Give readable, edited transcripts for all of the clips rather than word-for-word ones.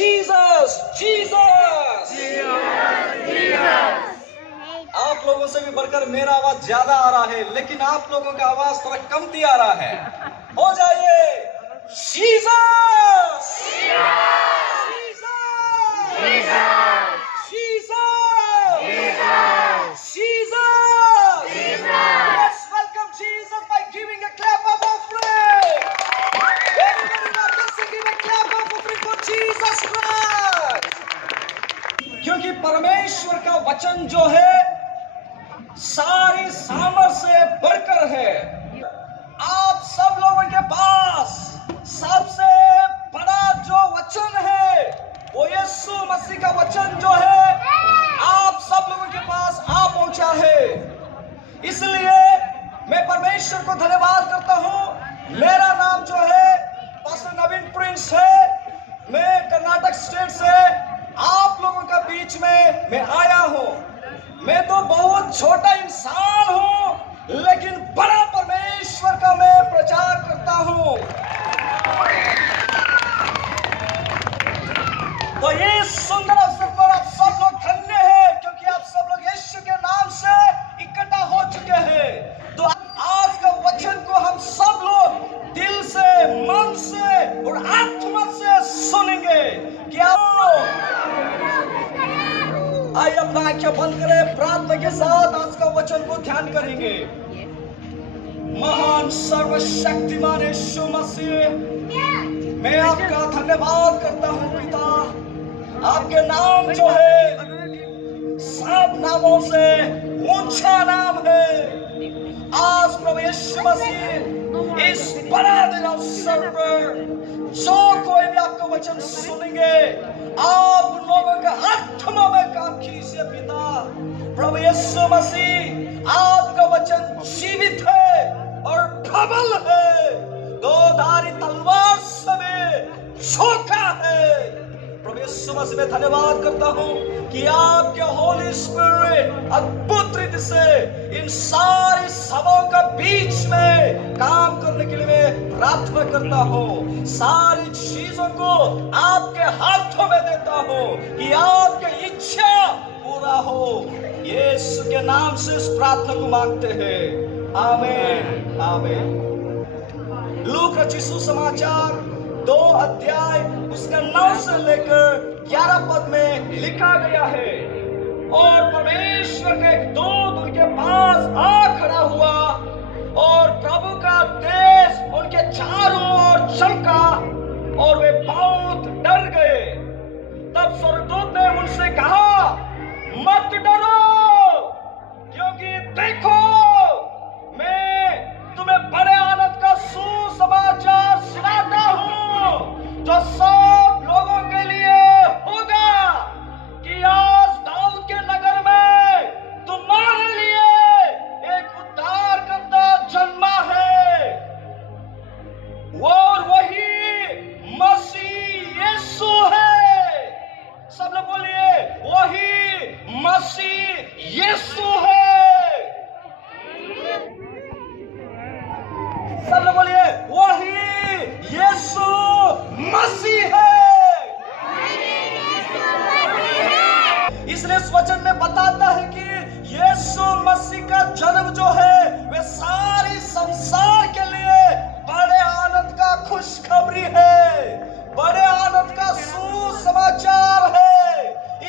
Jesus Jesus. आप लोगों से भी बढ़कर मेरा आवाज ज्यादा आ रहा है, लेकिन आप लोगों का आवाज थोड़ा कमती आ रहा है। हो जाइए Jesus Let's welcome Jesus by giving a clap of offering. Everybody now let's give a clap of offering for Jesus Christ. क्योंकि परमेश्वर का वचन जो है सारी सामर्थ से बढ़कर है। आप सब लोगों के पास सबसे बड़ा जो वचन है वो यीशु मसीह का वचन जो है आप सब लोगों के पास आ पहुंचा है। इसलिए मैं परमेश्वर को धन्यवाद करता हूं। मेरा नाम जो है पास्टर नवीन प्रिंस है। मैं कर्नाटक स्टेट से आप लोगों का बीच में मैं आया हूं। मैं तो बहुत छोटा इंसान हूं, लेकिन बड़ा परमेश्वर का मैं प्रचार करता हूं। तो ये सुंदर अवसर पर आप सब लोग धन्य हैं, क्योंकि आप सब लोग यीशु के नाम से इकट्ठा हो चुके हैं। तो आज का वचन को हम सब लोग दिल से, मन से और आत्मा से सुनेंगे। क्या आइए अपना आंखें बंद करें, प्रार्थना के साथ आज का वचन को ध्यान करेंगे। महान सर्वशक्तिमान यीशु मसीह, मैं आपका धन्यवाद करता हूं पिता। आपके नाम जो है सब नामों से ऊंचा नाम है। आज प्रभु यीशु मसीह इस बड़ा दिन अवसर पर जो कोई भी आपका वचन सुनेंगे, आप उन लोगों का आत्मा में काम कीजिए पिता। प्रभु यीशु मसीह आपका वचन जीवित है और प्रबल है, दो धारी तलवार से झोंका है। प्रभु यीशु मसीह में धन्यवाद करता हूं कि आपके होली स्पिरिट अद्भुत रीति से इन सारी सभाओं का बीच में काम करने के लिए मैं प्रार्थना करता हूं। सारी चीजों को आपके हाथों में देता हूं कि आपकी इच्छा पूरा हो। यीशु के नाम से इस प्रार्थना को मांगते हैं, आमीन आमीन। लूक रचित सुसमाचार 2 अध्याय उसका 9 से लेकर 11 पद में लिखा गया है। और परमेश्वर का एक दूत उनके पास आ खड़ा हुआ और प्रभु का तेज उनके चारों ओर चमका और वे बहुत डर गए। तब स्वर्गदूत ने उनसे कहा, मत डरो, क्योंकि देखो मैं तुम्हें बड़े आनंद का सुसमाचार सुनाता हूं, जो सब लोगों के लिए होगा, कि आज दाऊद के नगर में तुम्हारे लिए एक उद्धारकर्ता जन्मा है, और वही मसीह यीशु है। सब लोग बोलिए, वही मसीह यीशु है। सब लोग बोलिए, वही यीशु मसीह है। इसलिए इस वचन में बताता है कि यीशु मसीह का जन्म जो है वे सारी संसार के लिए बड़े आनंद का खुशखबरी है, बड़े आनंद का सुसमाचार है।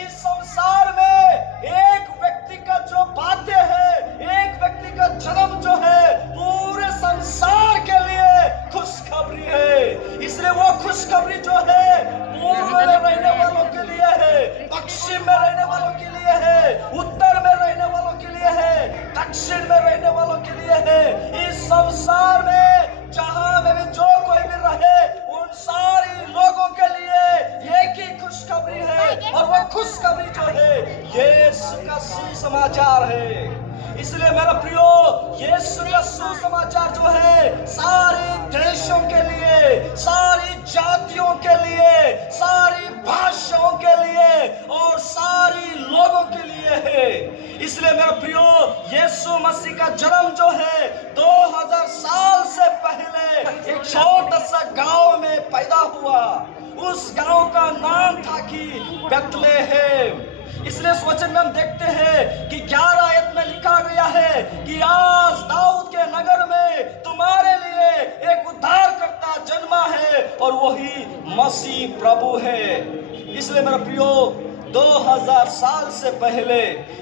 इस संसार में एक व्यक्ति का जो बातें है, एक व्यक्ति का जन्म जो है पूरे संसार के लिए खुशखबरी है। इसलिए वो खुशखबरी जो है पूर्व में रहने वालों के लिए है, पश्चिम में रहने वालों के लिए है, उत्तर में रहने वालों के लिए है, दक्षिण में रहने वालों के लिए है। इस संसार में जहां में भी जो कोई भी रहे, उन सारी लोगों के लिए एक ही खुशखबरी है, और वो खुशखबरी जो है यीशु का सुसमाचार है। इसलिए मेरा प्रियो, यीशु का सुसमाचार जो है सारे देशों के लिए, सारी जातियों के लिए, सारी भाषाओं के लिए और सारी लोगों के लिए है। इसलिए मेरा प्रियो, यीशु मसीह का जन्म जो है 2000 साल से पहले एक छोटा सा गांव में पैदा हुआ। उस गांव का नाम था कि बेथलेहेम। इसलिए इस वचन में हम देखते हैं कि 11 आयत में लिखा गया है कि आज दाऊद के नगर में तुम्हारे लिए एक उद्धारकर्ता जन्मा है और वही मसीह प्रभु है। इसलिए मेरा प्रियो, 2000 साल से पहले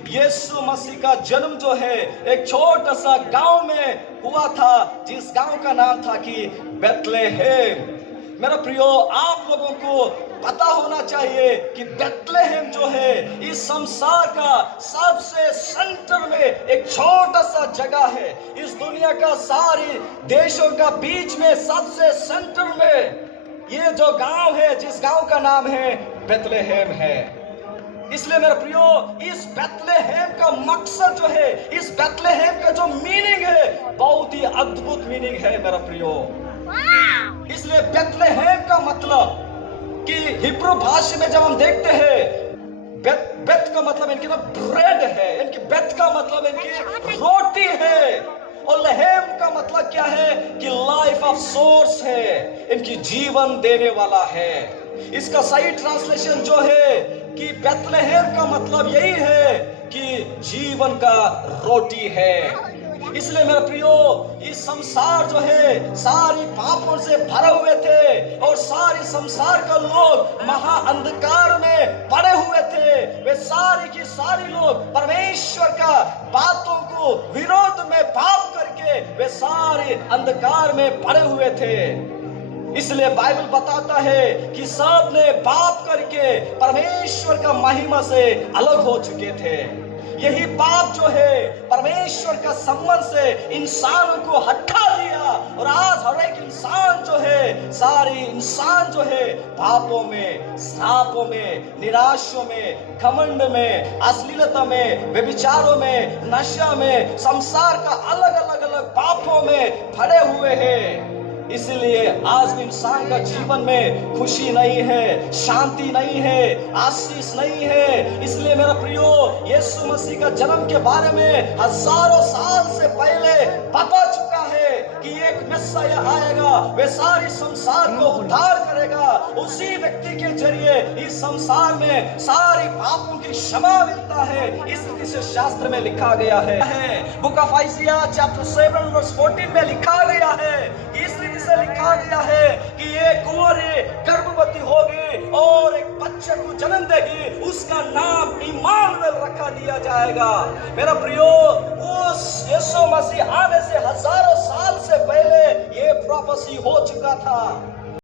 यीशु मसीह का जन्म जो है एक छोटा सा गांव में हुआ था, जिस गांव का नाम था कि बेथलेहेम। मेरा प्रियो, आप लोगों को पता होना चाहिए कि बेथलेहेम जो है इस संसार का सबसे सेंटर में एक छोटा सा जगह है। इस दुनिया का सारे देशों का बीच में सबसे सेंटर में ये जो गांव है, जिस गांव का नाम है बेथलेहेम है। इसलिए मेरे प्रियो, इस बेथलेहेम का मकसद जो है, इस बेथलेहेम का जो मीनिंग है, बहुत ही अद्भुत मीनिंग है मेरा प्रियो। इसलिए बेथलेहेम का मतलब कि हिब्रू भाषा में जब हम देखते हैं, बेथ का मतलब इनके ना ब्रेड है, इनकी बेथ का मतलब इनकी रोटी है, और लहेम का मतलब क्या है कि लाइफ ऑफ सोर्स है, इनकी जीवन देने वाला है। इसका सही ट्रांसलेशन जो है कि बेथलेहेम का मतलब यही है कि जीवन का रोटी है। इसलिए मेरे प्रियो, इस संसार जो है सारी पापों से भरे हुए थे और सारी संसार का लोग महा अंधकार में पड़े हुए थे। वे सारी की सारी लोग परमेश्वर का बातों को विरोध में पाप करके वे सारे अंधकार में पड़े हुए थे। इसलिए बाइबल बताता है कि सब ने पाप करके परमेश्वर का महिमा से अलग हो चुके थे। यही पाप जो है परमेश्वर का संबंध से इंसानों को हटा दिया, और आज हर एक इंसान जो है, सारे इंसान जो है पापों में, श्रापों में, निराशों में, घमंड में, अश्लीलता में, व्यभिचारों में, नशा में, संसार का अलग अलग पापों में भरे हुए हैं। इसलिए आज भी इंसान का जीवन में खुशी नहीं है, शांति नहीं है, आशीष नहीं है। इसलिए मेरा प्रियो, यीशु मसीह का जन्म के बारे में हजारों साल से पहले पता चुका है कि एक मैसिया आएगा, वे सारी संसार को उद्धार करेगा। उसी व्यक्ति के जरिए इस संसार में सारी पापों की क्षमा मिलता है। इस रीति से शास्त्र में लिखा गया है, book of Isaiah chapter 7 verse 14 में लिखा गया है, इस रीति से लिखा गया है कि ये कुंवारी गर्भवती होगी और एक बच्चे को जन्म देगी, उसका नाम इम्मानुएल रखा दिया जाएगा। मेरा प्रियो, उस यीशु मसीह आने से हजारों साल से पहले ये प्रोफेसी हो चुका था।